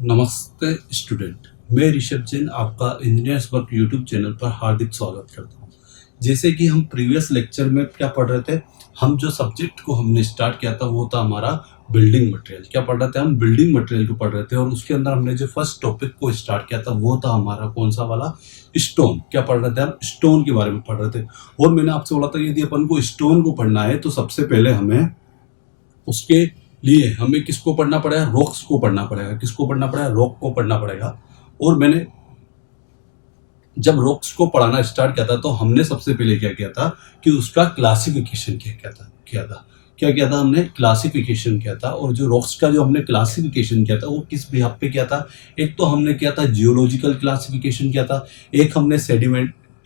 नमस्ते स्टूडेंट, मैं ऋषभ जैन आपका इंजीनियर्स वर्क यूट्यूब चैनल पर हार्दिक स्वागत करता हूं। जैसे कि हम प्रीवियस लेक्चर में क्या पढ़ रहे थे, हम जो सब्जेक्ट को हमने स्टार्ट किया था वो था हमारा बिल्डिंग मटेरियल। क्या पढ़ रहे थे हम? बिल्डिंग मटेरियल को पढ़ रहे थे और उसके अंदर हमने जो फर्स्ट टॉपिक को स्टार्ट किया था वो था हमारा कौन सा वाला? स्टोन। क्या पढ़ रहे थे हम? स्टोन के बारे में पढ़ रहे थे। और मैंने आपसे बोला था यदि अपन को स्टोन को पढ़ना है तो सबसे पहले हमें उसके लिए हमें किसको पढ़ना पड़ेगा? रॉक्स को पढ़ना पड़ेगा। किसको पढ़ना पड़ेगा? रॉक को पढ़ना पड़ेगा। और मैंने जब रॉक्स को पढ़ाना स्टार्ट किया था तो हमने सबसे पहले क्या किया था कि उसका क्लासिफिकेशन क्या किया था हमने क्लासिफिकेशन किया था। और जो रॉक्स का जो हमने क्लासिफिकेशन किया था वो किस बिहाफ पे किया था? एक तो हमने किया था जियोलॉजिकल क्लासिफिकेशन किया था,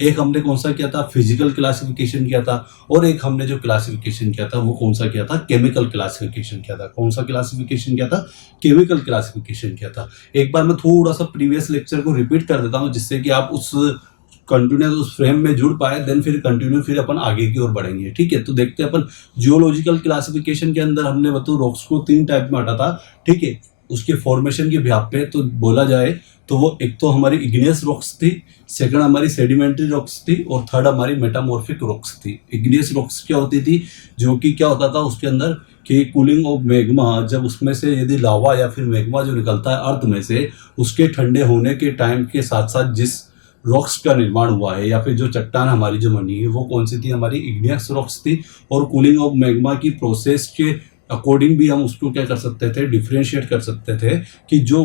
एक हमने कौन सा किया था? फिजिकल क्लासिफिकेशन किया था। और एक हमने जो क्लासिफिकेशन किया था वो कौन सा किया था? केमिकल क्लासिफिकेशन किया था। कौन सा क्लासिफिकेशन किया था? केमिकल क्लासिफिकेशन किया था। एक बार मैं थोड़ा सा प्रीवियस लेक्चर को रिपीट कर देता हूँ जिससे कि आप उस कंटिन्यूस उस फ्रेम में जुड़ पाए, देन फिर अपन आगे की ओर बढ़ेंगे। ठीक है, तो देखते हैं अपन जियोलॉजिकल क्लासिफिकेशन के अंदर हमने बताओ रॉक्स को 3 टाइप में बांटा था। ठीक है, उसके फॉर्मेशन के बिहाफ पे तो बोला जाए तो वो एक तो हमारी इग्नियस रॉक्स थी, सेकंड हमारी सेडिमेंट्री रॉक्स थी और थर्ड हमारी मेटामॉर्फिक रॉक्स थी। इग्नियस रॉक्स क्या होती थी? जो कि क्या होता था उसके अंदर कि कूलिंग ऑफ मैग्मा, जब उसमें से यदि लावा या फिर मैग्मा जो निकलता है अर्थ में से, उसके ठंडे होने के टाइम के साथ साथ जिस रॉक्स का निर्माण हुआ है या फिर जो चट्टान हमारी जो बनी है वो कौन सी थी? हमारी इग्नियस रॉक्स थी। और कूलिंग ऑफ मैग्मा की प्रोसेस के अकॉर्डिंग भी हम उसको क्या कर सकते थे? डिफ्रेंशिएट कर सकते थे। कि जो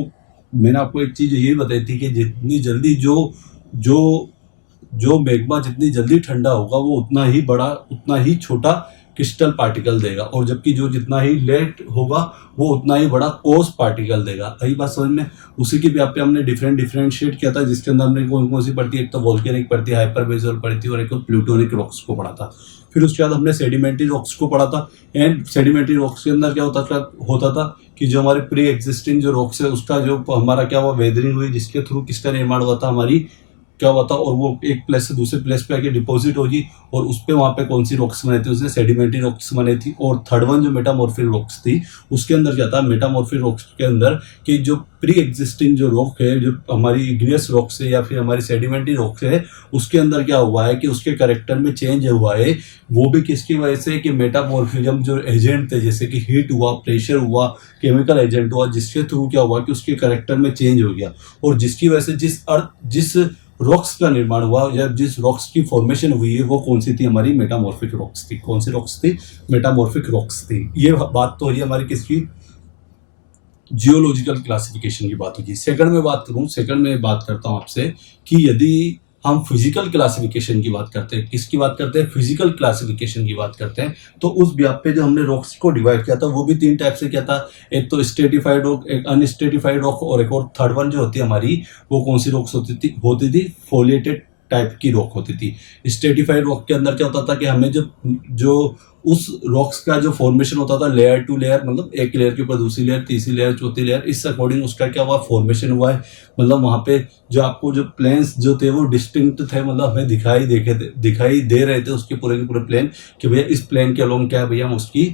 मैंने आपको एक चीज ये बताई थी कि जितनी जल्दी जो जो मैग्मा जितनी जल्दी ठंडा होगा वो उतना ही बड़ा, उतना ही छोटा क्रिस्टल पार्टिकल देगा, और जबकि जो जितना ही लेट होगा वो उतना ही बड़ा कोस पार्टिकल देगा। यही बात समझ में? उसी की व्याप्ति हमने डिफरेंशिएट किया था जिसके अंदर हमने कौन कौन सी पढ़ती है? एक तो वोल्केनिक पढ़ती है, हाइपरबेजोल पढ़ती है और एक प्लूटोनिक रॉक्स को पढ़ा था। फिर उसके बाद हमने सेडिमेंट्री रॉक्स को पढ़ा था। एंड सेडिमेंट्री रॉक्स के अंदर क्या होता था कि जो हमारे प्री एग्जिस्टिंग जो रॉक्स है उसका जो हमारा क्या हुआ? वेदरिंग हुई, जिसके थ्रू किसका निर्माण हुआ था? हमारी क्या हुआ था? और वो एक प्लेस से दूसरे प्लेस पे आके डिपॉजिट होगी और उस पे वहाँ पे कौन सी रॉक्स बने थे? उसने सेडिमेंट्री रॉक्स बने थी। और थर्ड वन जो मेटामॉर्फिक रॉक्स थी उसके अंदर क्या था? मेटामॉर्फिक रॉक्स के अंदर कि जो प्री एग्जिस्टिंग जो रॉक है, जो हमारी इग्नियस रॉक्स है या फिर हमारी सेडिमेंट्री रॉक्स है, उसके अंदर क्या हुआ है कि उसके कैरेक्टर में चेंज हुआ है। वो भी किसकी वजह से? कि मेटामॉर्फिज्म जो एजेंट थे, जैसे कि हीट हुआ, प्रेशर हुआ, केमिकल एजेंट हुआ, जिसके थ्रू क्या हुआ कि उसके कैरेक्टर में चेंज हो गया। और जिसकी वजह से जिस रॉक्स का निर्माण हुआ या जिस रॉक्स की फॉर्मेशन हुई है वो कौन सी थी? हमारी मेटामॉर्फिक रॉक्स थी। कौन सी रॉक्स थी? मेटामॉर्फिक रॉक्स थी। ये बात तो हुई हमारी किसकी? जियोलॉजिकल क्लासिफिकेशन की बात होगी। सेकंड में बात करता हूं आपसे कि यदि हम फिजिकल क्लासिफिकेशन की बात करते हैं, किसकी बात करते हैं? फिजिकल क्लासिफिकेशन की बात करते हैं। तो उस व्याप पे जो हमने रॉक्स को डिवाइड किया था वो भी 3 टाइप से किया था। एक तो स्ट्रेटिफाइड रॉक, एक अनस्ट्रेटिफाइड रॉक और एक और थर्ड वन जो होती है हमारी वो कौन सी रॉक्स होती थी? फोलिएटेड टाइप की रॉक होती थी। स्ट्रेटिफाइड रॉक के अंदर क्या होता था कि हमें जो उस रॉक्स का जो फॉर्मेशन होता था लेयर टू लेयर, मतलब एक लेयर के ऊपर दूसरी लेयर, तीसरी लेयर, चौथी लेयर, इस अकॉर्डिंग उसका क्या हुआ? फॉर्मेशन हुआ है। मतलब वहां पे जो आपको जो प्लेन्स जो थे वो डिस्टिंक्ट थे, मतलब हमें दिखाई दे रहे थे उसके पूरे के पूरे प्लेन कि भैया इस प्लेन के अलोंग क्या है भैया उसकी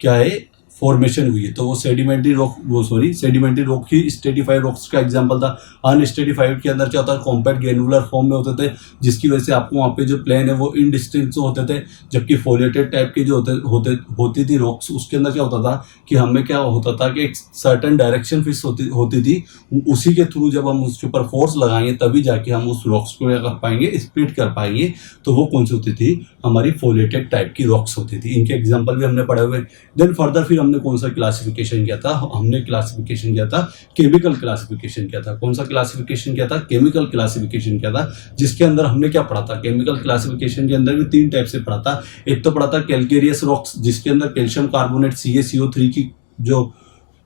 क्या है? फॉर्मेशन हुई है। तो वो सेडिमेंट्री रॉक ही स्ट्रेटिफाइड रॉक्स का एग्जांपल था। अनस्ट्रेटिफाइड के अंदर क्या होता है? कॉम्पैक्ट ग्रेनुलर फॉर्म में होते थे, जिसकी वजह से आपको वहाँ पे जो प्लेन है वो इनडिस्टिंक्ट होते थे। जबकि फोलिएटेड टाइप की जो होती थी रॉक्स, उसके अंदर क्या होता था कि हमें क्या होता था कि एक सर्टन डायरेक्शन फिक्स होती थी। उसी के थ्रू जब हम उसके ऊपर फोर्स लगाएंगे तभी जाके हम उस रॉक्स को क्या कर पाएंगे? स्प्लिट कर पाएंगे। तो वो कौन सी होती थी? हमारी फोलिएटेड टाइप की रॉक्स होती थी। इनके एग्जाम्पल भी हमने पढ़े हुए। देन फर्दर फिर हमने कौन सा क्लासिफिकेशन किया था? हमने क्लासिफिकेशन किया था केमिकल क्लासिफिकेशन किया था। कौन सा क्लासिफिकेशन किया था? केमिकल क्लासिफिकेशन किया था। जिसके अंदर हमने क्या पढ़ा था? केमिकल क्लासिफिकेशन के अंदर भी 3 टाइप से पढ़ा था। एक तो पढ़ा था कैल्केरियस रॉक्स, जिसके अंदर कैल्शियम कार्बोनेट CaCO3 की जो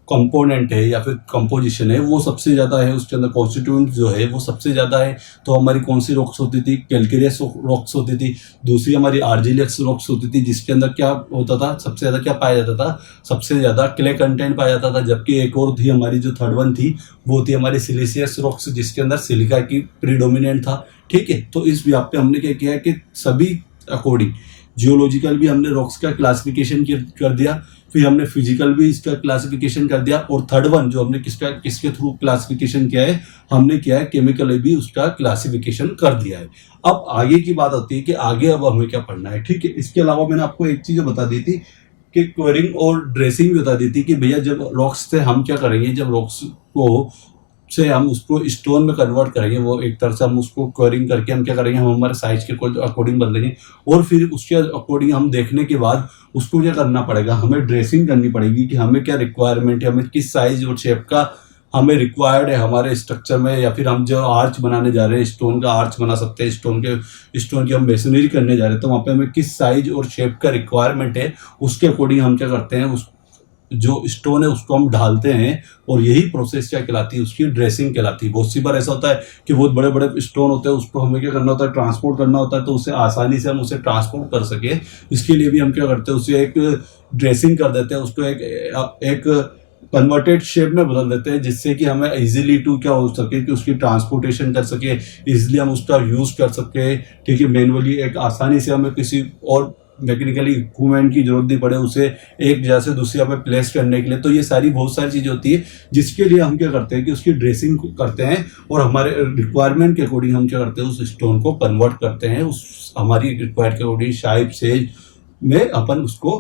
कंपोनेंट है या फिर कंपोजिशन है वो सबसे ज़्यादा है, उसके अंदर कॉन्स्टिट्यूएंट जो है वो सबसे ज़्यादा है। तो हमारी कौन सी रॉक्स होती थी? कैल्केरियस रॉक्स होती थी। दूसरी हमारी आर्जिलेक्स रॉक्स होती थी, जिसके अंदर क्या होता था? सबसे ज़्यादा क्या पाया जाता था? सबसे ज़्यादा क्ले कंटेंट पाया जाता था। जबकि एक और थी हमारी जो थर्ड वन थी वो थी हमारी सिलिशियस रॉक्स, जिसके अंदर सिलिका की प्रीडोमिनेंट था। ठीक है, तो इस व्याप पे हमने क्या किया कि सभी अकॉर्डिंग जियोलॉजिकल भी हमने रॉक्स का क्लासिफिकेशन कर दिया, फिर हमने फिजिकल भी इसका क्लासिफिकेशन कर दिया, और थर्ड वन जो हमने किसके थ्रू क्लासिफिकेशन किया है, हमने किया है केमिकली भी उसका क्लासिफिकेशन कर दिया है। अब आगे की बात होती है कि आगे अब हमें क्या पढ़ना है, ठीक है। इसके अलावा मैंने आपको एक चीज बता दी थी कि क्वेरिंग और ड्रेसिंग भी बता दी थी कि भैया जब रॉक्स से हम क्या करेंगे, जब रॉक्स को से हम उसको स्टोन में कन्वर्ट करेंगे, वो एक तरह से हम उसको क्वेरिंग करके हम क्या करेंगे, हम हमारे साइज के अकॉर्डिंग बदलेंगे, और फिर उसके अकॉर्डिंग हम देखने के बाद उसको क्या करना पड़ेगा, हमें ड्रेसिंग करनी पड़ेगी कि हमें क्या रिक्वायरमेंट है, हमें किस साइज और शेप का हमें रिक्वायर्ड है हमारे स्ट्रक्चर में, या फिर हम जो आर्च बनाने जा रहे हैं, स्टोन का आर्च बना सकते हैं, स्टोन की हम मेसनरी करने जा रहे हैं, तो वहाँ पे हमें किस साइज और शेप का रिक्वायरमेंट है, उसके अकॉर्डिंग हम क्या करते हैं, उस जो स्टोन है उसको हम ढालते हैं, और यही प्रोसेस क्या कहलाती है, उसकी ड्रेसिंग कहलाती है। बहुत सी बार ऐसा होता है कि बहुत बड़े बड़े स्टोन होते हैं, उसको हमें क्या करना होता है, ट्रांसपोर्ट करना होता है, तो उसे आसानी से हम उसे ट्रांसपोर्ट कर सके, इसके लिए भी हम क्या करते हैं, उसे एक ड्रेसिंग कर देते हैं, उसको एक कन्वर्टेड शेप में बदल देते हैं, जिससे कि हमें इजीली टू क्या हो सके कि उसकी ट्रांसपोर्टेशन कर सके, इजीली हम उसका यूज कर सके, ठीक है। मैनुअली एक आसानी से हमें किसी और मैकेनिकली इक्विपमेंट की जरूरत नहीं पड़े उसे एक जगह से दूसरी जगह पे प्लेस करने के लिए। तो ये सारी बहुत सारी चीजें होती है जिसके लिए हम क्या करते हैं कि उसकी ड्रेसिंग करते हैं, और हमारे रिक्वायरमेंट के अकॉर्डिंग हम क्या करते हैं, उस स्टोन को कन्वर्ट करते हैं, उस हमारी रिक्वायर्ड के अकॉर्डिंग शेप से में अपन उसको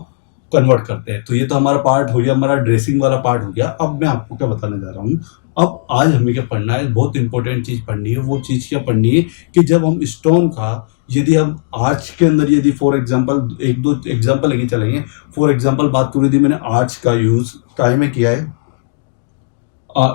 कन्वर्ट करते हैं। तो ये तो हमारा पार्ट हो गया, हमारा ड्रेसिंग वाला पार्ट हो गया। अब मैं आपको क्या बताने जा रहा हूँ, अब आज हमें क्या पढ़ना है, बहुत इंपॉर्टेंट चीज पढ़नी है। वो चीज क्या पढ़नी है कि जब हम स्टोन का, यदि हम आर्च के अंदर, यदि फॉर एग्जांपल एक दो एग्जांपल लेके चलेंगे, फॉर एग्जांपल बात करूँ यदि मैंने आर्च का यूज काय में किया है,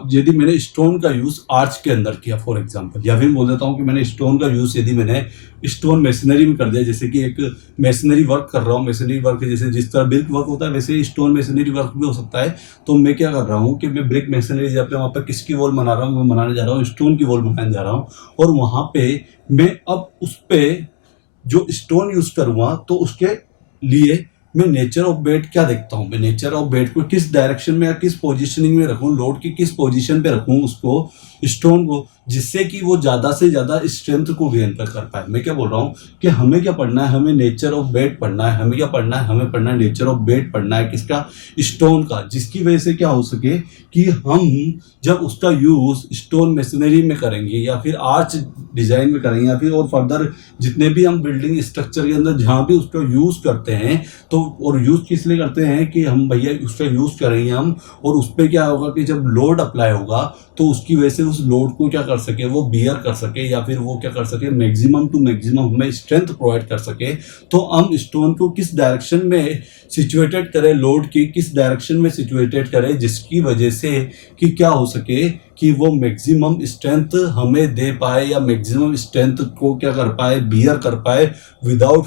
यदि मैंने स्टोन का यूज आर्च के अंदर किया फॉर एग्जांपल, या फिर बोल देता हूँ कि मैंने स्टोन का यूज यदि मैंने स्टोन मेसनरी में कर दिया, जैसे कि एक मेसनरी वर्क कर रहा हूँ, मेसनरी वर्क जैसे जिस तरह ब्रिक वर्क होता है वैसे ही स्टोन मेसनरी वर्क भी हो सकता है। तो मैं क्या कर रहा हूँ कि मैं ब्रिक मेसनरी जब वहाँ पर किसकी वॉल बना रहा हूँ, मैं बनाने जा रहा हूँ स्टोन की वॉल बनाने जा रहा हूँ, और वहाँ पे मैं अब उस पर जो स्टोन यूज करूँगा तो उसके लिए मैं नेचर ऑफ बेड क्या देखता हूँ, मैं नेचर ऑफ बेड को किस डायरेक्शन में या किस पोजीशनिंग में रखूँ, लोड की किस पोजीशन पे रखूँ उसको स्टोन को, जिससे कि वो ज़्यादा से ज़्यादा स्ट्रेंथ को गेन कर पाए। मैं क्या बोल रहा हूँ कि हमें क्या पढ़ना है, हमें नेचर ऑफ बेड पढ़ना है, हमें क्या पढ़ना है, हमें पढ़ना है नेचर ऑफ बेड पढ़ना है, किसका, स्टोन का, जिसकी वजह से क्या हो सके कि हम जब उसका यूज स्टोन मशीनरी में करेंगे या फिर आर्च डिजाइन में करेंगे या फिर और फर्दर जितने भी हम बिल्डिंग स्ट्रक्चर के अंदर जहाँ भी उसका यूज करते हैं, तो और यूज किस लिए करते हैं कि हम भैया उसका यूज करेंगे हम, और उस पर क्या होगा कि जब लोड अप्लाई होगा तो उसकी वजह से उस लोड को क्या कर सके, वो बियर कर सके, या फिर वो क्या कर सके, मैक्सिमम टू मैक्सिमम हमें स्ट्रेंथ प्रोवाइड कर सके। तो हम स्टोन को किस डायरेक्शन में सिचुएटेड करें, लोड की किस डायरेक्शन में सिचुएटेड करें, जिसकी वजह से कि क्या हो सके कि वो मैक्सिमम स्ट्रेंथ हमें दे पाए, या मैक्सिमम स्ट्रेंथ को क्या कर पाए, बियर कर पाए विदाउट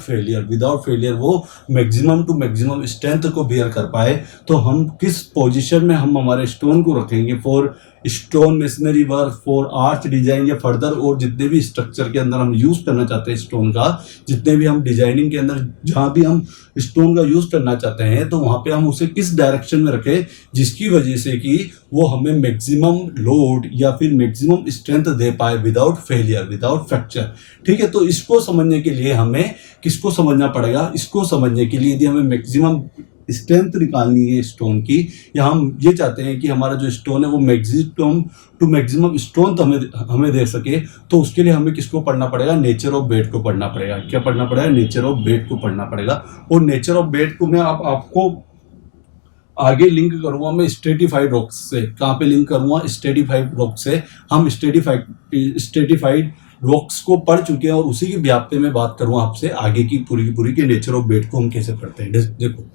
फेलियर वो मैक्सिमम टू मैक्सिमम स्ट्रेंथ को बियर कर पाए। तो हम किस पोजीशन में हम हमारे स्टोन को रखेंगे for stone machinery work, for arch design, या फर्दर और जितने भी स्ट्रक्चर के अंदर हम यूज करना चाहते हैं स्टोन का, जितने भी हम डिजाइनिंग के अंदर जहां भी हम स्टोन का यूज करना चाहते हैं, तो वहां पे हम उसे किस डायरेक्शन में रखें जिसकी वजह से कि वो हमें मैक्सिमम लोड या फिर मैक्सिमम स्ट्रेंथ दे पाए विदाउट फेलियर, विदाउट फ्रैक्चर। ठीक है, तो इसको समझने के लिए हमें किसको समझना पड़ेगा, इसको समझने के लिए यदि हमें मैक्सिमम स्ट्रेंथ निकालनी है स्टोन की, या हम ये चाहते हैं कि हमारा जो स्टोन है वो मैक्सिमम टू मैक्सिमम स्ट्रेंथ हमें दे सके, तो उसके लिए हमें किसको पढ़ना पड़ेगा, नेचर ऑफ बेड को पढ़ना पड़ेगा। क्या पढ़ना पड़ेगा, नेचर ऑफ बेड को पढ़ना पड़ेगा। और नेचर ऑफ बेड को मैं आपको आगे लिंक करूंगा मैं स्ट्रेटिफाइड रॉक्स से। कहाँ पे लिंक करूंगा, स्ट्रेटिफाइड रॉक से। हम स्ट्रेटिफाइड रॉक्स को पढ़ चुके हैं और उसी के व्याप्ति में बात करूंगा आपसे आगे की पूरी के नेचर ऑफ बेड को हम कैसे पढ़ते हैं। देखो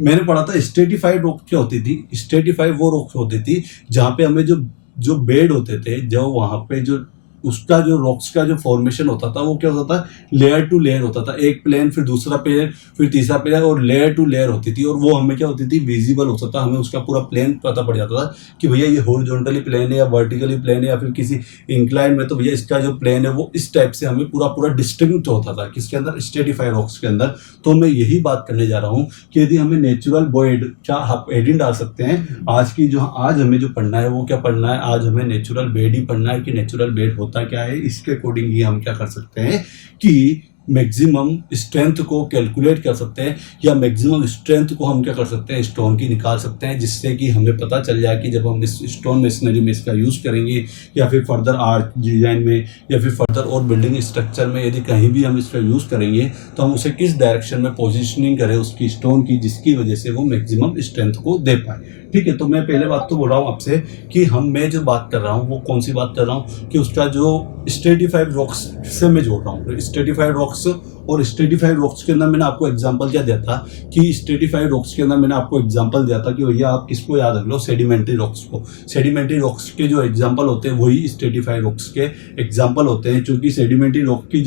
मैंने पढ़ा था स्ट्रेटिफाइड रॉक क्या होती थी। स्ट्रेटिफाइड वो रॉक्स होती थी जहाँ पे हमें जो बेड होते थे, जो वहाँ पे जो उसका जो रॉक्स का जो फॉर्मेशन होता था वो क्या होता था, लेयर टू लेयर होता था। एक प्लेन, फिर दूसरा प्लेन, फिर तीसरा प्लेन, और लेयर टू लेयर होती थी। और वो हमें क्या होती थी, विजिबल होता था, हमें उसका पूरा प्लेन पता पड़ जाता था कि भैया ये हॉरिजॉन्टली प्लेन है या वर्टिकली प्लेन है, या फिर किसी इंक्लाइन में तो भैया इसका जो प्लेन है वो इस टाइप से हमें पूरा डिस्टिंक्ट होता था। किसके अंदर, स्ट्रेटिफाइड रॉक्स के अंदर। तो मैं यही बात करने जा रहा हूँ कि यदि हमें नेचुरल बेड, क्या आप एडिंग डाल सकते हैं, आज हमें जो पढ़ना है वो क्या पढ़ना है, आज हमें नेचुरल बेड ही पढ़ना है कि नेचुरल बेड होता क्या है। इसके अकॉर्डिंग ही हम क्या कर सकते हैं कि मैक्सिमम स्ट्रेंथ को कैलकुलेट कर सकते हैं, या मैक्सिमम स्ट्रेंथ को हम क्या कर सकते हैं, स्टोन की निकाल सकते हैं, जिससे कि हमें पता चल जाए कि जब हम इस स्टोन मशीनरी में इसका यूज़ करेंगे, या फिर फर्दर आर्ट डिजाइन में, या फिर फर्दर और बिल्डिंग स्ट्रक्चर में यदि कहीं भी हम इसका यूज़ करेंगे तो हम उसे किस डायरेक्शन में पोजिशनिंग करें उसकी स्टोन की, जिसकी वजह से वो मैक्सिमम स्ट्रेंथ को दे पाए। ठीक है, तो मैं पहले बात तो बोल रहा हूँ आपसे कि मैं जो बात कर रहा हूँ वो कौन सी बात कर रहा हूँ कि उसका जो स्ट्रेटिफाइड रॉक्स से मैं जोड़ रहा हूँ। स्ट्रेटिफाइड रॉक्स, और स्ट्रेटिफाइड रॉक्स के अंदर मैंने आपको एग्जांपल क्या दिया था कि स्ट्रेटिफाइड रॉक्स के अंदर मैंने आपको एग्जांपल दिया था कि भैया आप किसको याद रख लो, सेडिमेंट्री रॉक्स को। सेडिमेंट्री रॉक्स के जो एग्जांपल होते हैं वही स्ट्रेटिफाइड रॉक्स के एग्जांपल होते हैं, क्योंकि सेडिमेंट्री रॉक की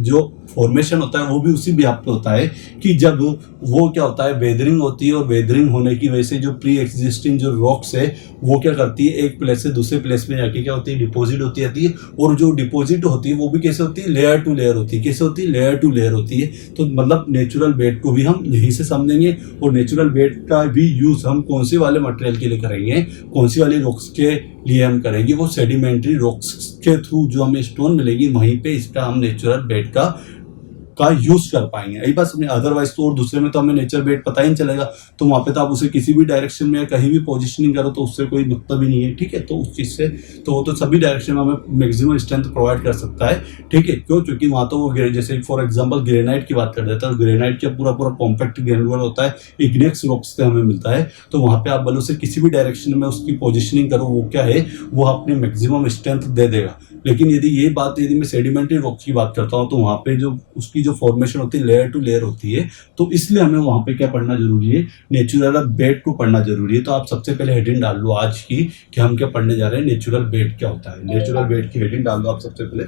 जो फॉर्मेशन होता है वो भी उसी बिहाफ पे होता है कि जब वो क्या होता है, वेदरिंग होती है, और वेदरिंग होने की वजह से जो प्री एग्जिस्टिंग जो रॉक्स है वो क्या करती है, एक प्लेस से दूसरे प्लेस में जाके क्या होती है, डिपॉजिट होती रहती है। और जो डिपॉजिट होती है वो भी कैसे होती है, लेयर टू लेयर होती है। कैसे होती है, लेयर टू लेयर होती है। तो मतलब नेचुरल बेड को भी हम यहीं से समझेंगे, और नेचुरल बेड का भी यूज हम कौन से वाले मटेरियल के लिए करेंगे, कौन सी वाली रॉक्स के लिए हम करेंगे, वो सेडिमेंट्री रॉक्स के थ्रू जो हमें स्टोन मिलेगी वहीं पे इसका हम नेचुरल बेड का यूज कर पाएंगे। यही बात समझे। अदरवाइज तो और दूसरे में तो हमें नेचर बेड पता ही नहीं चलेगा, तो वहां पे तो आप उसे किसी भी डायरेक्शन में या कहीं भी पोजीशनिंग करो तो उससे कोई मतलब ही नहीं है। ठीक है, तो उस चीज से तो वो तो सभी डायरेक्शन में हमें मैक्सिमम स्ट्रेंथ प्रोवाइड कर सकता है। ठीक है, क्यों, क्योंकि वहां तो वो जैसे फॉर एग्जाम्पल ग्रेनाइट की बात कर देता है, ग्रेनाइट का पूरा पूरा कॉम्पैक्ट ग्रेनुलर होता है, इग्नेक्स रॉक्स से हमें मिलता है। तो वहां पे आप बल उसे किसी भी डायरेक्शन में उसकी पोजिशनिंग करो, वो क्या है, वो अपनी मैक्सिमम स्ट्रेंथ दे देगा। लेकिन यदि मैं सेडिमेंट्री रॉक की बात करता हूँ तो वहाँ पे जो उसकी जो फॉर्मेशन होती है लेयर टू लेयर होती है, तो इसलिए हमें वहाँ पे क्या पढ़ना जरूरी है, नेचुरल बेड को पढ़ना जरूरी है। तो आप सबसे पहले हेडिंग डाल लो आज की कि हम क्या पढ़ने जा रहे हैं, नेचुरल बेड क्या होता है। नेचुरल बेड की हेडिंग डाल दो आप सबसे पहले।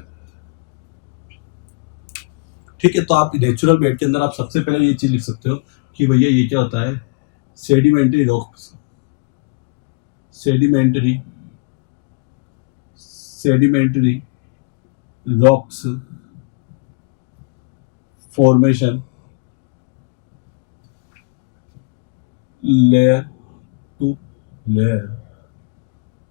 ठीक है, तो आप नेचुरल बेड के अंदर आप सबसे पहले ये चीज लिख सकते हो कि भैया ये क्या होता है, sedimentary rocks, sedimentary sedimentary rocks formation layer to layer.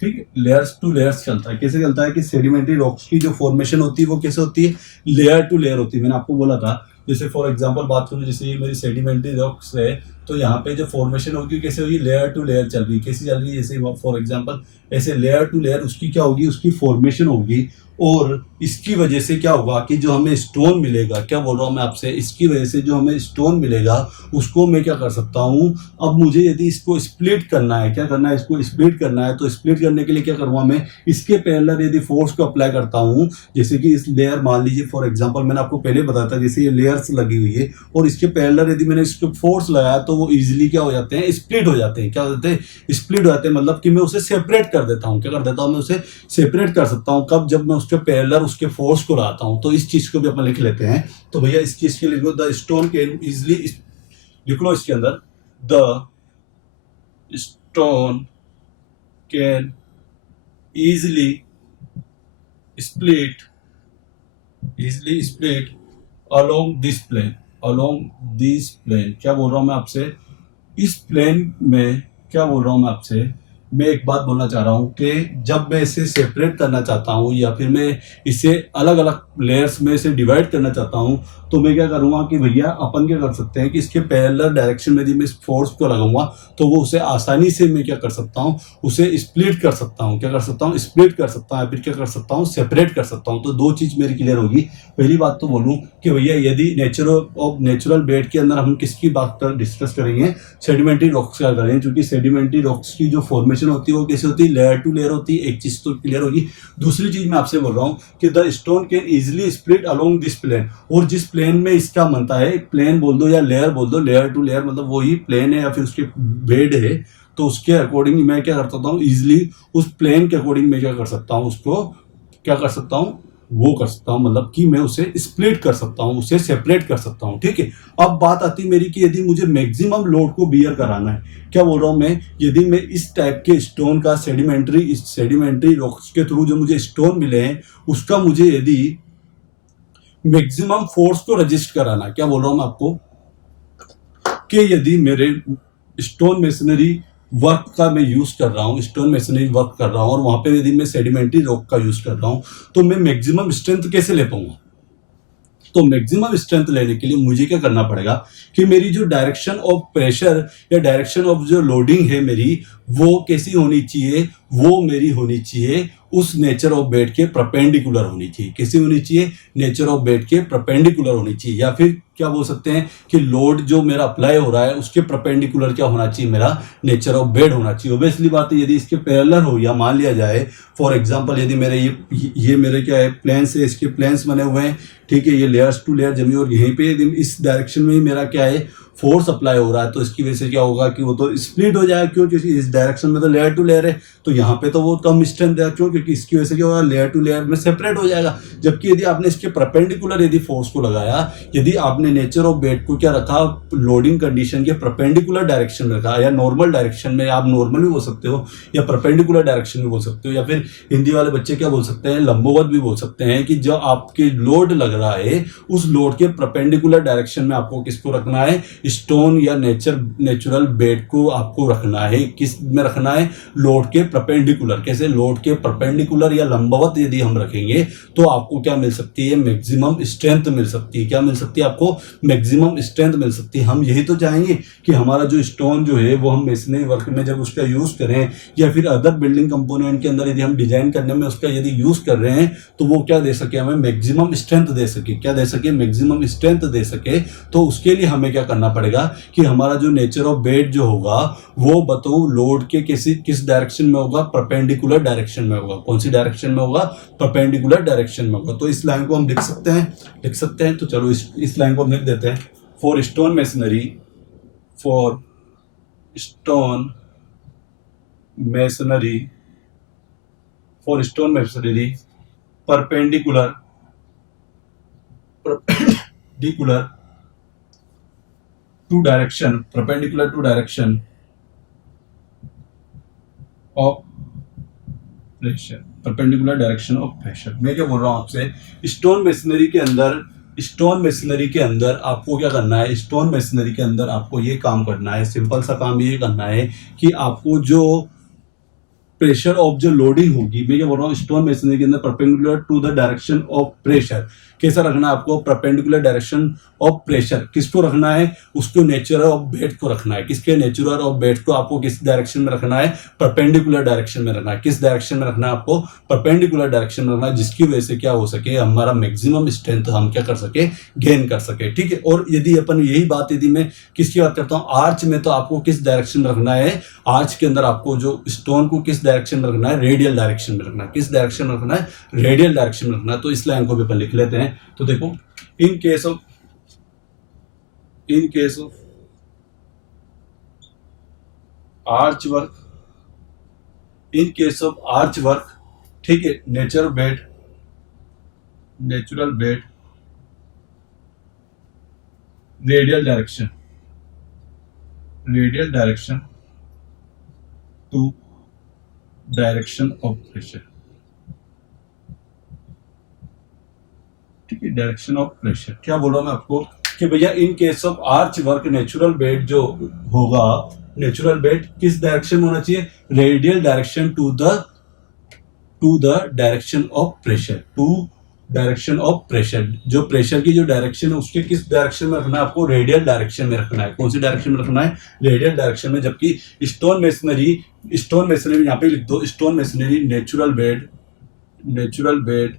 ठीक है, लेयर्स टू लेयर्स चलता है। कैसे चलता है कि सेडिमेंट्री रॉक्स की जो फॉर्मेशन होती है वो कैसे होती है, लेयर टू लेयर होती है। मैंने आपको बोला था, जैसे फॉर एग्जांपल बात करूं, जैसे ये मेरी सेडिमेंट्री रॉक्स है, तो यहाँ पे जो फॉर्मेशन होगी कैसे होगी, लेयर टू लेयर चल रही है। कैसी चल रही है, जैसे फॉर एग्जांपल ऐसे लेयर टू लेयर उसकी क्या होगी, उसकी फॉर्मेशन होगी। और इसकी वजह से क्या होगा कि जो हमें स्टोन मिलेगा, क्या बोल रहा हूँ मैं आपसे, इसकी वजह से जो हमें स्टोन मिलेगा उसको मैं क्या कर सकता हूँ, अब मुझे यदि इसको स्प्लिट करना है, क्या करना है, इसको स्प्लिट करना है, तो स्प्लिट करने के लिए क्या करूँगा मैं, इसके पैरेलल यदि फोर्स को अप्लाई करता हूँ, जैसे कि इस लेयर मान लीजिए फॉर एग्जांपल मैंने आपको पहले बताया था, जैसे ये लेयर्स लगी हुई है और इसके पैरेलल यदि मैंने इसको फोर्स लगाया तो वो इजीली क्या हो जाते हैं, स्प्लिट हो जाते हैं। क्या हो जाते हैं, स्प्लिट हो जाते हैं। मतलब कि मैं उसे सेपरेट कर देता हूँ। क्या कर देता हूँ, मैं उसे सेपरेट कर सकता हूँ। कब, जब मैं उसके पैरेलल उसके फोर्स को लगाता हूँ। तो इस चीज को भी अपन लिख लेते हैं। तो भैया इस चीज के लिए द स्टोन कैन इजिली, लिख लो इसके अंदर, the stone can easily split along this plane, क्या बोल रहा हूं मैं आपसे, इस प्लेन में क्या बोल रहा हूं मैं आपसे, मैं एक बात बोलना चाह रहा हूं कि जब मैं इसे सेपरेट करना चाहता हूं या फिर मैं इसे अलग अलग लेयर्स में इसे डिवाइड करना चाहता हूं, तो मैं क्या करूंगा कि भैया अपन क्या कर सकते हैं कि इसके पैरेलल डायरेक्शन में यदि मैं इस फोर्स को लगाऊंगा तो वो उसे आसानी से मैं क्या कर सकता हूं, उसे स्प्लिट कर सकता हूं। क्या कर सकता हूं, स्प्लिट कर सकता हूं, फिर क्या कर सकता हूं, सेपरेट कर सकता हूं। तो दो चीज मेरी क्लियर होगी। पहली बात तो बोलूं कि भैया यदि नेचुरल बेड के अंदर हम किसकी बात कर डिस्कस करेंगे, सेडिमेंट्री रॉक्स का करेंगे, क्योंकि सेडिमेंट्री रॉक्स की जो फॉर्मेशन होती है वो कैसे होती है, लेयर टू लेयर होती है। एक चीज तो क्लियर होगी। दूसरी चीज मैं आपसे बोल रहा हूँ कि the stone can easily split along this plane, और जिस प्लेन में इसका बनता है, प्लेन बोल दो या लेयर बोल दो, लेयर टू लेयर मतलब वही प्लेन है या फिर उसके बेड है, तो उसके अकॉर्डिंग मैं क्या करता हूँ, इजिली उस प्लेन के अकॉर्डिंग मैं क्या कर सकता हूँ, उसको क्या कर सकता हूँ, वो कर सकता हूँ, मतलब कि मैं उसे स्प्लिट कर सकता हूँ, उसे सेपरेट कर सकता हूँ। ठीक है, अब बात आती मेरी कि यदि मुझे मैक्सिमम लोड को बियर कराना है, क्या बोल रहा हूँ मैं, यदि मैं इस टाइप के स्टोन का सेडिमेंट्री रॉक्स के थ्रू जो मुझे स्टोन मिले हैं उसका मुझे यदि मैक्सिमम फोर्स को रजिस्ट कराना है, क्या बोल रहा हूँ मैं आपको कि यदि मेरे स्टोन मशीनरी वर्क का मैं यूज कर रहा हूँ, स्टोन मशीनरी वर्क कर रहा हूँ, और वहां पे यदि मैं सेडिमेंट्री रॉक का यूज कर रहा हूँ, तो मैं मैक्सिमम स्ट्रेंथ कैसे ले पाऊंगा, तो मैक्सिमम स्ट्रेंथ लेने के लिए मुझे क्या करना पड़ेगा कि मेरी जो डायरेक्शन ऑफ प्रेशर या डायरेक्शन ऑफ जो लोडिंग है मेरी, वो कैसी होनी चाहिए, वो मेरी होनी चाहिए उस नेचर ऑफ बेड के परपेंडिकुलर होनी चाहिए। कैसी होनी चाहिए? नेचर ऑफ बेड के परपेंडिकुलर होनी चाहिए, या फिर क्या बोल सकते हैं कि लोड जो मेरा अप्लाई हो रहा है उसके परपेंडिकुलर क्या होना चाहिए, मेरा नेचर ऑफ बेड होना चाहिए। ऑब्वियसली बात है, यदि इसके पैरेलल हो, या मान लिया जाए फॉर एग्जांपल यदि मेरे ये मेरे क्या है प्लेन्स है, इसके प्लेन्स बने हुए हैं, ठीक है, ये लेयर्स टू लेयर जमी, और यहीं पे यदि इस डायरेक्शन में ही मेरा क्या है फोर्स अप्लाई हो रहा है, तो इसकी वजह से क्या होगा कि वो तो स्प्लिट हो जाएगा। क्यों? क्योंकि इस डायरेक्शन में तो लेयर टू लेयर है, तो यहाँ पे तो वो कम स्ट्रेंथ है। क्यों? क्योंकि इसकी वजह से क्या होगा, लेयर टू लेयर में सेपरेट हो जाएगा। जबकि यदि आपने इसके परपेंडिकुलर यदि फोर्स को लगाया, यदि आपने नेचर ऑफ बेड को क्या रखा, लोडिंग कंडीशन के परपेंडिकुलर डायरेक्शन में रखा, या नॉर्मल डायरेक्शन में, आप नॉर्मल भी बोल सकते हो या परपेंडिकुलर डायरेक्शन में बोल सकते हो, या फिर हिंदी वाले बच्चे क्या बोल सकते हैं, लंबवत भी बोल सकते हैं, कि जो आपके लोड लग रहा है उस लोड के परपेंडिकुलर डायरेक्शन में आपको किसको रखना है, स्टोन या नेचुरल बेड को आपको रखना है। किस में रखना है? लोड के परपेंडिकुलर। कैसे? लोड के परपेंडिकुलर या लंबवत यदि हम रखेंगे तो आपको क्या मिल सकती है, मैक्सिमम स्ट्रेंथ मिल सकती है। क्या मिल सकती है आपको? मैक्सिमम स्ट्रेंथ मिल सकती है। हम यही तो चाहेंगे कि हमारा जो स्टोन जो है वो हम मेसनरी वर्क में जब उसका यूज करें, या फिर अदर बिल्डिंग कंपोनेंट के अंदर यदि हम डिजाइन करने में उसका यदि यूज कर रहे हैं, तो वो क्या दे सके, हमें मैक्सिमम स्ट्रेंथ दे सके। क्या दे सके? मैक्सिमम स्ट्रेंथ दे सके। तो उसके लिए हमें क्या करना पड़ेगा कि हमारा जो नेचर ऑफ बेड जो होगा वो बताओ लोड के किस डायरेक्शन में होगा, परपेंडिकुलर डायरेक्शन में होगा। कौन सी डायरेक्शन में होगा? परपेंडिकुलर डायरेक्शन में होगा। तो इस लाइन को हम लिख सकते हैं। तो चलो इस लाइन को हम लिख देते हैं। For stone masonry perpendicular to direction of pressure. मैं क्या बोल रहा हूं आपसे, स्टोन मेसनरी के अंदर आपको क्या करना है, स्टोन मेसनरी के अंदर आपको ये काम करना है, सिंपल सा काम ये करना है कि आपको जो प्रेशर ऑफ जो लोडिंग होगी, मैं क्या बोल रहा हूँ, स्टोन मेसनरी के अंदर perpendicular to the direction of pressure. कैसा रखना है आपको? Perpendicular direction of pressure. किसको रखना है? उसको नेचर ऑफ बेड को रखना है। किसके? नेचर ऑफ बेड को आपको किस डायरेक्शन में रखना है? परपेंडिकुलर डायरेक्शन में रखना है। किस डायरेक्शन में रखना है आपको? परपेंडिकुलर डायरेक्शन में रखना है, जिसकी वजह से क्या हो सके, हमारा मैक्सिमम स्ट्रेंथ हम क्या कर सके, गेन कर सके। ठीक है। और यदि अपन यही बात यदि मैं किसकी बात करता हूँ, आर्च में, तो आपको किस डायरेक्शन में रखना है? आर्च के अंदर आपको जो स्टोन को किस डायरेक्शन में रखना है? रेडियल डायरेक्शन में रखना है। किस डायरेक्शन में रखना है? रेडियल डायरेक्शन में रखना है। तो इस लाइन को भी अपन लिख लेते हैं। तो देखो, in case of arch work, ठीक है, natural bed radial direction to direction of pressure. ठीक है, डायरेक्शन ऑफ प्रेशर। क्या बोल रहा हूं मैं आपको कि भैया in case of arch work natural bed जो होगा, नेचुरल बेड किस डायरेक्शन में होना चाहिए? Radial direction to the direction of pressure. जो प्रेशर की जो डायरेक्शन है उसके किस डायरेक्शन में रखना है आपको? रेडियल डायरेक्शन में रखना है। कौन सी डायरेक्शन में रखना है? रेडियल डायरेक्शन में। जबकि स्टोन मेसनरी यहाँ पे लिख दो, stone masonry natural bed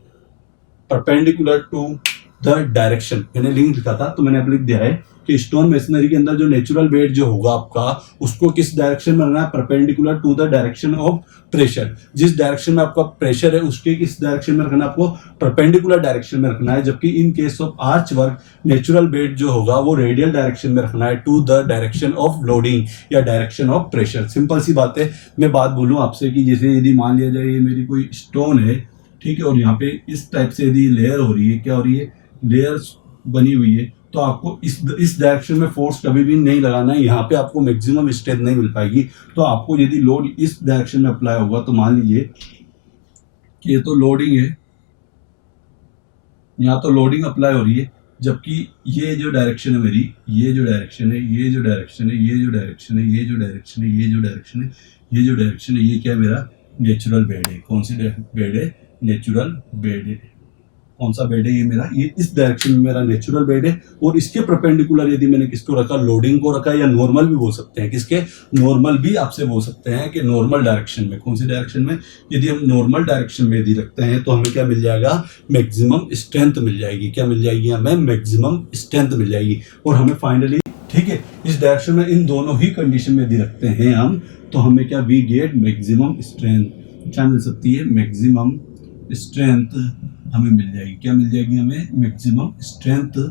perpendicular to the direction. मैंने लिंक लिखा था तो मैंने अब लिख दिया है कि स्टोन मेसनरी के अंदर जो नेचुरल बेड जो होगा आपका, उसको किस डायरेक्शन में रखना है? Perpendicular to the direction of pressure. जिस डायरेक्शन में आपका प्रेशर है उसके किस डायरेक्शन में रखना है आपको? परपेंडिकुलर डायरेक्शन में रखना है। जबकि in case of arch work natural bed जो होगा वो रेडियल डायरेक्शन में रखना है, to the direction of loading या डायरेक्शन ऑफ प्रेशर। सिंपल सी बात है। मैं बात बोलूँ आपसे कि जैसे यदि मान लिया जाए ये मेरी कोई स्टोन है, ठीक है, और यहाँ पे इस टाइप से यदि लेयर हो रही है, क्या हो रही है, लेयर्स बनी हुई है, तो आपको इस डायरेक्शन में फोर्स कभी भी नहीं लगाना है। यहाँ पे आपको मैक्सिमम स्ट्रेंथ नहीं मिल पाएगी। तो आपको यदि लोड इस डायरेक्शन में अप्लाई होगा, तो मान लीजिए कि ये तो लोडिंग है, यहाँ तो लोडिंग अप्लाई हो रही है, जबकि ये जो डायरेक्शन है मेरी, ये जो डायरेक्शन है, ये क्या है, मेरा नेचुरल बेड है। कौन सी बेड है? नेचुरल बेड है। कौन सा बेड है, ये मेरा, ये इस डायरेक्शन में मेरा नेचुरल बेड है, और इसके परपेंडिकुलर यदि मैंने किसको रखा, लोडिंग को रखा, या नॉर्मल भी बोल सकते हैं, किसके, नॉर्मल भी आपसे बोल सकते हैं कि नॉर्मल डायरेक्शन में, कौन सी डायरेक्शन में, यदि हम नॉर्मल डायरेक्शन में यदि रखते हैं तो हमें क्या मिल जाएगा, मैक्सिमम स्ट्रेंथ मिल जाएगी। क्या मिल जाएगी, हमें मैक्सिमम स्ट्रेंथ मिल जाएगी। और हमें फाइनली, ठीक है, इस डायरेक्शन में इन दोनों ही कंडीशन में यदि रखते हैं हम, तो हमें क्या, वी गेट मैक्सिमम स्ट्रेंथ, क्या मिल सकती है, मैक्सिमम स्ट्रेंथ हमें मिल जाएगी। क्या मिल जाएगी, हमें मैक्सिमम स्ट्रेंथ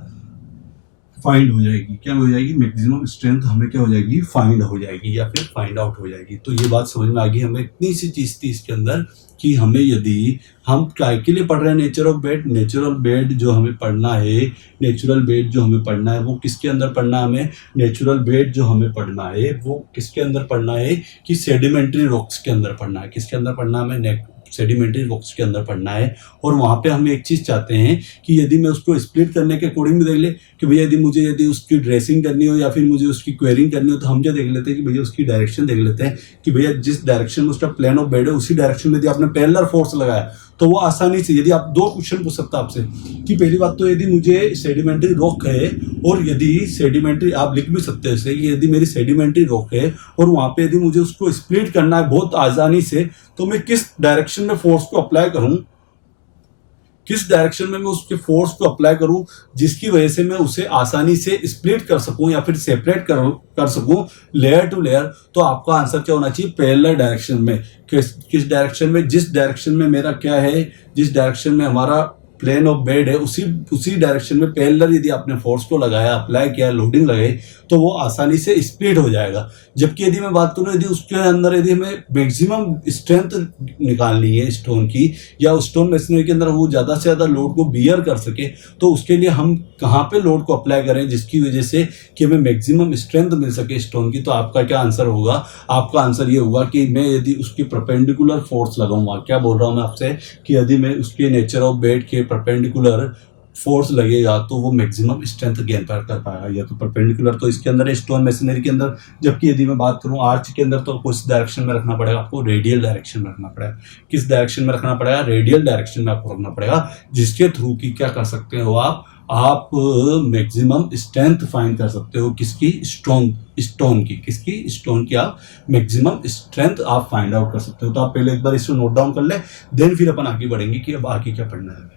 फाइंड हो जाएगी। क्या हो जाएगी, मैक्सिमम स्ट्रेंथ हमें क्या हो जाएगी, फाइंड हो जाएगी, या फिर फाइंड आउट हो जाएगी। तो ये बात समझ में आ गई हमें। इतनी सी चीज थी इसके अंदर कि हमें, यदि हम काय के लिए पढ़ रहे हैं nature of bed, natural bed जो हमें पढ़ना है, नेचुरल बेड जो हमें पढ़ना है वो किसके अंदर पढ़ना है, हमें नेचुरल बेड जो हमें पढ़ना है वो किसके अंदर पढ़ना है, कि सेडिमेंट्री रॉक्स के अंदर पढ़ना है। किसके अंदर पढ़ना है, हमें सेडिमेंट्री रॉक्स के अंदर पढ़ना है। और वहाँ पे हम एक चीज़ चाहते हैं कि यदि मैं उसको स्प्लिट करने के अकॉर्डिंग भी देख ले कि भैया यदि उसकी ड्रेसिंग करनी हो या फिर मुझे उसकी क्वेरिंग करनी हो, तो हम क्या देख लेते हैं कि भैया उसकी डायरेक्शन देख लेते हैं कि भैया जिस डायरेक्शन में उसका प्लेन ऑफ बेड है उसी डायरेक्शन में यदि आपने पैरेलल फोर्स लगाया तो वो आसानी से, यदि आप दो क्वेश्चन पूछ सकता आपसे कि पहली बात तो यदि मुझे सेडिमेंट्री रॉक है, और यदि सेडिमेंट्री, आप लिख भी सकते हैं इसे कि यदि मेरी सेडिमेंट्री रॉक है और वहाँ पे यदि मुझे उसको स्प्लिट करना है बहुत आसानी से, तो मैं किस डायरेक्शन में फोर्स को अप्लाई करूं, किस डायरेक्शन में मैं उसके फोर्स को अप्लाई करूं जिसकी वजह से मैं उसे आसानी से स्प्लिट कर सकूं या फिर सेपरेट कर सकूं लेयर टू लेयर। तो आपका आंसर क्या होना चाहिए, पैरेलल डायरेक्शन में। किस डायरेक्शन में, जिस डायरेक्शन में मेरा क्या है, जिस डायरेक्शन में हमारा प्लेन ऑफ बेड है उसी डायरेक्शन में पैरेलल यदि आपने फोर्स को लगाया, अप्लाई किया, लोडिंग लगाई, तो वो आसानी से स्प्लिट हो जाएगा। जबकि यदि मैं बात करूं, यदि उसके अंदर यदि हमें मैक्सिमम स्ट्रेंथ निकालनी है स्टोन की, या स्टोन मशीनरी के अंदर वो ज़्यादा से ज़्यादा लोड को बियर कर सके, तो उसके लिए हम कहाँ पे लोड को अप्लाई करें जिसकी वजह से कि हमें मैक्सिमम स्ट्रेंथ मिल सके स्टोन की। तो आपका क्या आंसर होगा, आपका आंसर ये होगा कि मैं यदि उसकी परपेंडिकुलर फोर्स लगाऊंगा, क्या बोल रहा हूँ मैं आपसे, कि यदि मैं उसके नेचर ऑफ बेड के परपेंडिकुलर फोर्स लगेगा तो वो मैक्सिमम स्ट्रेंथ गेन कर पाएगा। या तो परपेंडिकुलर तो इसके अंदर है स्टोन मशीनरी के अंदर, जबकि यदि मैं बात करूं आर्च के अंदर तो कुछ डायरेक्शन में रखना पड़ेगा आपको, रेडियल डायरेक्शन में रखना पड़ेगा। किस डायरेक्शन में रखना पड़ेगा, रेडियल डायरेक्शन में आपको रखना पड़ेगा, जिसके थ्रू की क्या कर सकते हो आप मैक्सिमम स्ट्रेंथ फाइंड कर सकते हो। किसकी, स्टोन की, किसकी, स्टोन की आप मैक्सिमम स्ट्रेंथ आप फाइंड आउट कर सकते हो। तो आप पहले एक बार इसको नोट डाउन कर ले, देन फिर अपन आगे बढ़ेंगे कि अब आगे क्या पढ़ना है।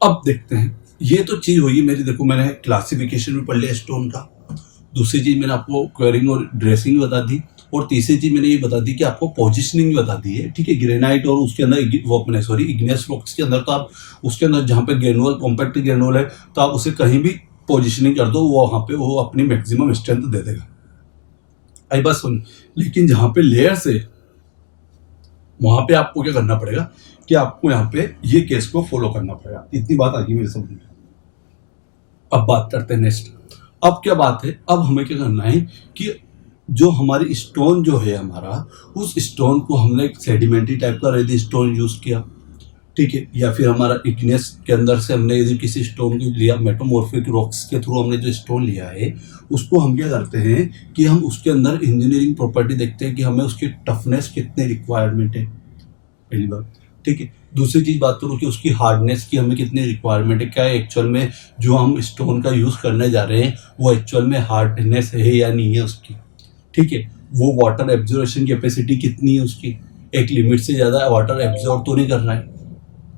अब देखते हैं, ये तो चीज हुई मेरी, देखो मैंने क्लासिफिकेशन भी पढ़ लिया स्टोन का, दूसरी चीज मैंने आपको क्वेरिंग और ड्रेसिंग बता दी, और तीसरी चीज मैंने ये बता दी कि आपको पोजिशनिंग भी बता दी है। ठीक है, ग्रेनाइट और उसके अंदर वो अपने इग्नियस रॉक्स के अंदर तो आप उसके अंदर जहाँ पे ग्रेनुअल, कॉम्पैक्ट ग्रेनुअल है, तो आप उसे कहीं भी पोजिशनिंग कर दो, वो वहाँ पे वो अपनी मैक्सिमम स्ट्रेंथ दे देगा। आई बात सुन, लेकिन जहाँ पे लेयर्स है वहां पे आपको क्या करना पड़ेगा कि आपको यहाँ पे ये केस को फॉलो करना पड़ेगा। इतनी बात आगे मेरे समझ में। अब बात करते हैं नेक्स्ट। अब क्या बात है, अब हमें क्या करना है कि जो हमारी स्टोन जो है हमारा, उस स्टोन को हमने सेडिमेंट्री टाइप का यदि स्टोन यूज किया, ठीक है, या फिर हमारा इग्नियस के अंदर से हमने यदि किसी स्टोन को लिया, मेटामॉर्फिक रॉक्स के थ्रू हमने जो स्टोन लिया है, उसको हम क्या करते हैं कि हम उसके अंदर इंजीनियरिंग प्रॉपर्टी देखते हैं कि हमें उसकी टफनेस कितनी रिक्वायरमेंट है, पहली बात। ठीक है, दूसरी चीज बात करूँ कि उसकी हार्डनेस की हमें कितनी रिक्वायरमेंट है, क्या एक्चुअल में जो हम स्टोन का यूज करने जा रहे हैं वो एक्चुअल में हार्डनेस है या नहीं है उसकी। ठीक है, वो वाटर एब्जॉर्प्शन कैपेसिटी कितनी है उसकी, एक लिमिट से ज़्यादा वाटर एब्जॉर्ब तो नहीं कर रहा है।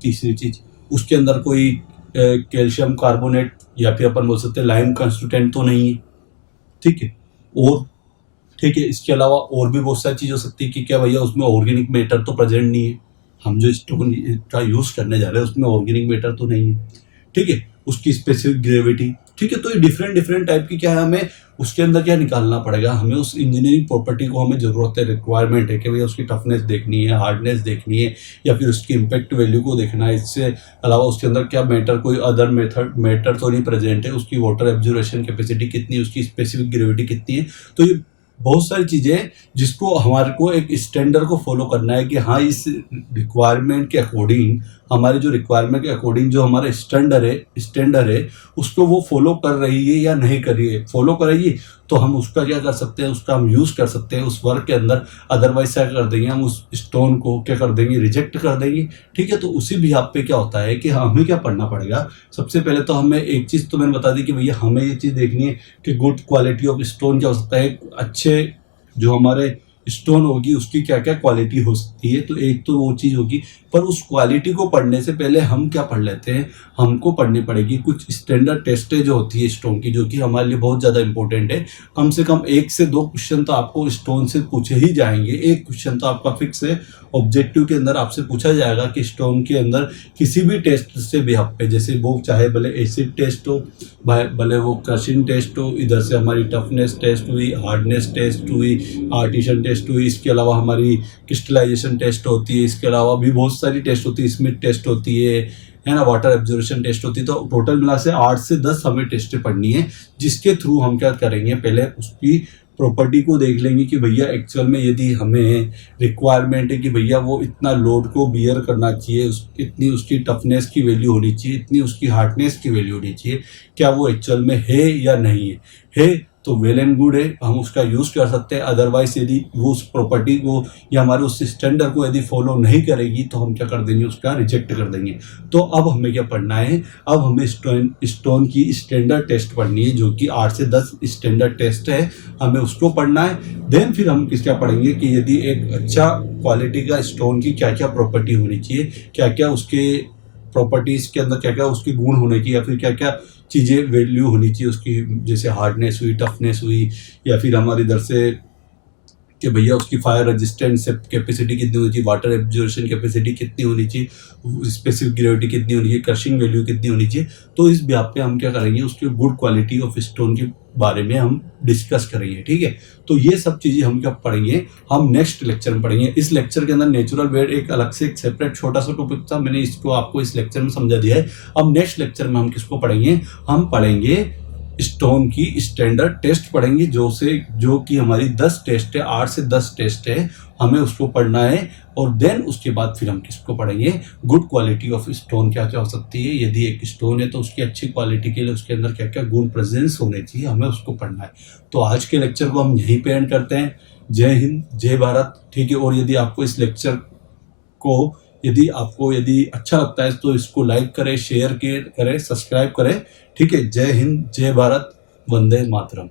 तीसरी चीज, उसके अंदर कोई कैल्शियम कार्बोनेट या फिर अपन बोल सकते हैं लाइम कंस्टिट्यूएंट तो नहीं है। ठीक है, और ठीक है, इसके अलावा और भी बहुत सारी चीज़ हो सकती है कि क्या भैया उसमें ऑर्गेनिक मैटर तो प्रेजेंट नहीं है, हम जो स्टोन का यूज़ करने जा रहे हैं उसमें ऑर्गेनिक मैटर तो नहीं है। ठीक है, उसकी स्पेसिफिक ग्रेविटी। ठीक है, तो ये डिफरेंट टाइप की क्या है, हमें उसके अंदर क्या निकालना पड़ेगा, हमें उस इंजीनियरिंग प्रॉपर्टी को हमें ज़रूरत है, रिक्वायरमेंट है कि भैया उसकी टफनेस देखनी है, हार्डनेस देखनी है, या फिर उसकी इम्पैक्ट वैल्यू को देखना है। इससे अलावा उसके अंदर क्या मैटर, कोई अदर मैटर तो नहीं प्रेजेंट है, उसकी वाटर एब्जॉर्प्शन कैपेसिटी कितनी है, उसकी स्पेसिफिक ग्रेविटी कितनी है। तो ये बहुत सारी चीज़ें जिसको हमारे को एक स्टैंडर्ड को फॉलो करना है कि हाँ इस रिक्वायरमेंट के अकॉर्डिंग हमारे जो रिक्वायरमेंट के अकॉर्डिंग जो हमारा स्टैंडर्ड है उसको वो फॉलो कर रही है या नहीं कर रही है। फॉलो करेगी तो हम उसका क्या कर सकते हैं, उसका हम यूज़ कर सकते हैं उस वर्क के अंदर। अदरवाइज क्या कर देंगे, हम उस स्टोन को क्या कर देंगे, रिजेक्ट कर देंगे। ठीक है, तो उसी भी आप पे क्या होता है कि हमें क्या पढ़ना पड़ेगा। सबसे पहले तो हमें एक चीज़ तो मैंने बता दी कि भैया हमें ये चीज़ देखनी है कि गुड क्वालिटी ऑफ स्टोन क्या हो सकता है, अच्छे जो हमारे स्टोन होगी उसकी क्या क्या क्वालिटी हो सकती है। तो एक तो वो चीज़ होगी, पर उस क्वालिटी को पढ़ने से पहले हम क्या पढ़ लेते हैं, हमको पढ़नी पड़ेगी कुछ स्टैंडर्ड टेस्टें जो होती है स्टोन की, जो कि हमारे लिए बहुत ज़्यादा इंपॉर्टेंट है। कम से कम 1 से 2 क्वेश्चन तो आपको स्टोन से पूछे ही जाएंगे। एक क्वेश्चन तो आपका फिक्स है, ऑब्जेक्टिव के अंदर आपसे पूछा जाएगा कि स्टोन के अंदर किसी भी टेस्ट से भी आप पे, जैसे वो चाहे भले एसिड टेस्ट हो, भले वो क्रशिंग टेस्ट हो, इधर से हमारी टफनेस टेस्ट हुई, हार्डनेस टेस्ट हुई, आर्टिशन टेस्ट हुई, इसके अलावा हमारी क्रिस्टलाइजेशन टेस्ट होती है, इसके अलावा भी बहुत सारी टेस्ट होती है, स्मिथ टेस्ट होती है ना, वाटर एब्जॉर्प्शन टेस्ट होती है। तो टोटल मिला से 8 से 10 हमें टेस्टें पढ़नी है, जिसके थ्रू हम क्या करेंगे, पहले उसकी प्रॉपर्टी को देख लेंगे कि भैया एक्चुअल में यदि हमें रिक्वायरमेंट है कि भैया वो इतना लोड को बियर करना चाहिए, इतनी उसकी टफनेस की वैल्यू होनी चाहिए, इतनी उसकी हार्डनेस की वैल्यू होनी चाहिए, क्या वो एक्चुअल में है या नहीं है तो वेल एंड गुड है, हम उसका यूज़ कर सकते हैं। अदरवाइज यदि वो उस प्रॉपर्टी को या हमारे उस स्टैंडर्ड को यदि फॉलो नहीं करेगी तो हम क्या कर देंगे, उसका रिजेक्ट कर देंगे। तो अब हमें क्या पढ़ना है, अब हमें स्टोन की स्टैंडर्ड टेस्ट पढ़नी है, जो कि 8 से 10 स्टैंडर्ड टेस्ट है, हमें उसको पढ़ना है। देन फिर हम किस क्या पढ़ेंगे कि यदि एक अच्छा क्वालिटी का स्टोन की क्या क्या प्रॉपर्टी होनी चाहिए, क्या क्या उसके प्रॉपर्टीज़ के अंदर क्या क्या उसके गुण होने चाहिए, या फिर क्या क्या चीज़ें वैल्यू होनी चाहिए उसकी, जैसे हार्डनेस हुई, टफनेस हुई, या फिर हमारी इधर से कि भैया उसकी फायर रेजिस्टेंस कैपेसिटी कितनी होनी चाहिए, वाटर एब्जॉर्प्शन कैपेसिटी कितनी होनी चाहिए, स्पेसिफिक ग्रेविटी कितनी होनी चाहिए, क्रशिंग वैल्यू कितनी होनी चाहिए। तो इस ब्याह पे हम क्या करेंगे, उसके गुड क्वालिटी ऑफ स्टोन के बारे में हम डिस्कस करेंगे। ठीक है, तो ये सब चीज़ें हम क्या पढ़ेंगे, हम नेक्स्ट लेक्चर में पढ़ेंगे। इस लेक्चर के अंदर नेचुरल वेट एक अलग से एक सेपरेट छोटा सा टॉपिक था, मैंने इसको आपको इस लेक्चर में समझा दिया है। अब नेक्स्ट लेक्चर में हम किसको पढ़ेंगे, हम पढ़ेंगे स्टोन की स्टैंडर्ड टेस्ट पढ़ेंगे, जो कि हमारी 10 टेस्ट है, 8 से 10 टेस्ट है, हमें उसको पढ़ना है। और देन उसके बाद फिर हम किसको पढ़ेंगे, गुड क्वालिटी ऑफ स्टोन क्या क्या हो सकती है। यदि एक स्टोन है तो उसकी अच्छी क्वालिटी के लिए उसके अंदर क्या क्या गुड प्रेजेंस होने चाहिए, हमें उसको पढ़ना है। तो आज के लेक्चर को हम यहीं पे एंड करते हैं। जय हिंद, जय भारत। ठीक है, और यदि आपको इस लेक्चर को यदि अच्छा लगता है तो इसको लाइक करें, शेयर करें, सब्सक्राइब करें। ठीक है, जय हिंद, जय भारत, वंदे मातरम।